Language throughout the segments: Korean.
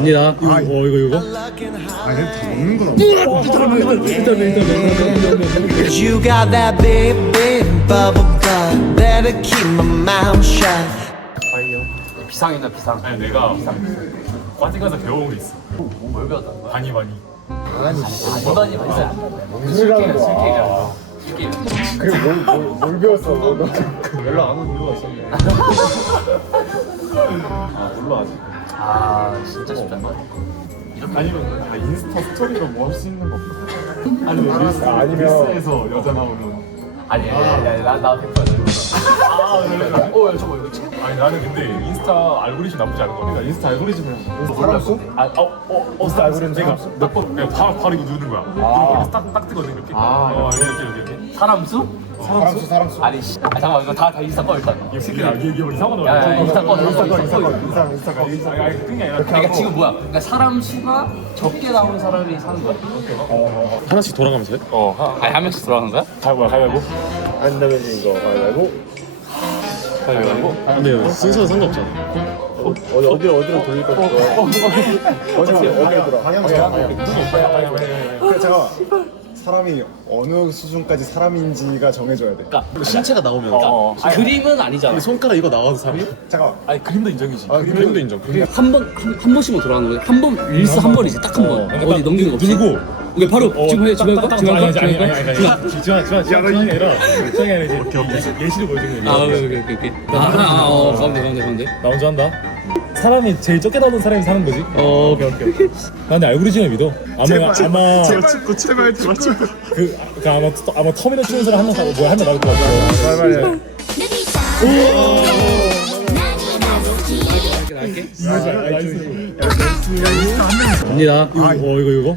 갑니다. 이거, 이거 이거. 아, 얘는 다는 거라. 비상이다 비상. 아니 내가 과팅 가서 배운 게 있어. 뭘 배웠다? 바니 바니. 뭐 바니 바니? 슬기야 슬기야. 그리고 뭘 배웠어? 연락 안온 이유가 있었아 몰라 아직. 아 진짜 어. 쉽지 않 아니면 인스타 스토리로 뭐할 수 있는 거 없나? 아니면 아, 뉴스, 아, 아니면 에서 여자 나오면 아니야 나나 백퍼. 아, 네, 어, 야, 저거 이거 책. 아니 나는 근데 인스타, 인스타 알고리즘 나쁘지 않은 거 같아. 인스타 응. 알고리즘이 몰랐어? 아, 어, 어, 어스 알고리즘 아, 아, 내가 몇 번, 그냥 바로 이거 누는 거야. 아, 이렇게 딱, 딱 뜨거든 요렇게 아, 어, 이렇게 이렇게 이렇게. 사람 수? 사람 수 사람 수. 아니, 아니 잠깐 만 이거 다다 인스타 꺼 일단. 이게 이게 이게 이상한 거야. 인스타 거 인스타 거 인스타 거 인스타 인스타 인스타 아니 그게 아니라. 그 지금 뭐야? 그러니까 사람 수가 적게 나오는 사람이 사는 거야. 어, 어, 어. 하나씩 돌아가면서요? 어, 하. 아니 한 명씩 돌아가는 거야? 잘 뭐야? 가위바위보. 안 되면 이거 가위바위보. 아니, 요 순서 상관없잖아. 어, 어, 어디로, 어디로 돌릴 것 같아? 어디로, 어디로 방향 좋아. 그래서 사람이 어느 수준까지 사람인지가 정해져야 돼. 그러니까 신체가 아. 나오면. 그림은 아니잖아. 손가락 이거 나와서 사람이? 잠깐 아니, 그림도 인정이지. 그림도, 인정. 그림. 한 번, 한, 번씩만 돌아가는 거지. 한 번, 일수 한 번이지. 딱 한 번. 어디 넘기는 거 그리고. 오케이 바로 어, 지금 해 지금 해 지금 해 지금 해 지금 해 지금 해 지금 해 지금 해 지금 해 지금 해 지금 해 지금 해 지금 해 지금 해 지금 해 지금 해 지금 해 사람이 제일 적게 닮은 사람이 사는 거지. 어, 오케 나는 알고리즘을 믿어. 아마 아마 제발 제발 제발 제발. 그, 아마 아마 터미널 출연을 한번 하고 뭐 하면 나올 것 같아. 빨리 빨리. 오. 이스이스이스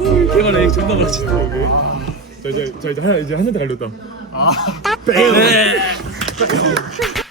개워라개워라 이거 존나 같이 자 이제 저 이제 하나 이제 하나 더렸다아 빼요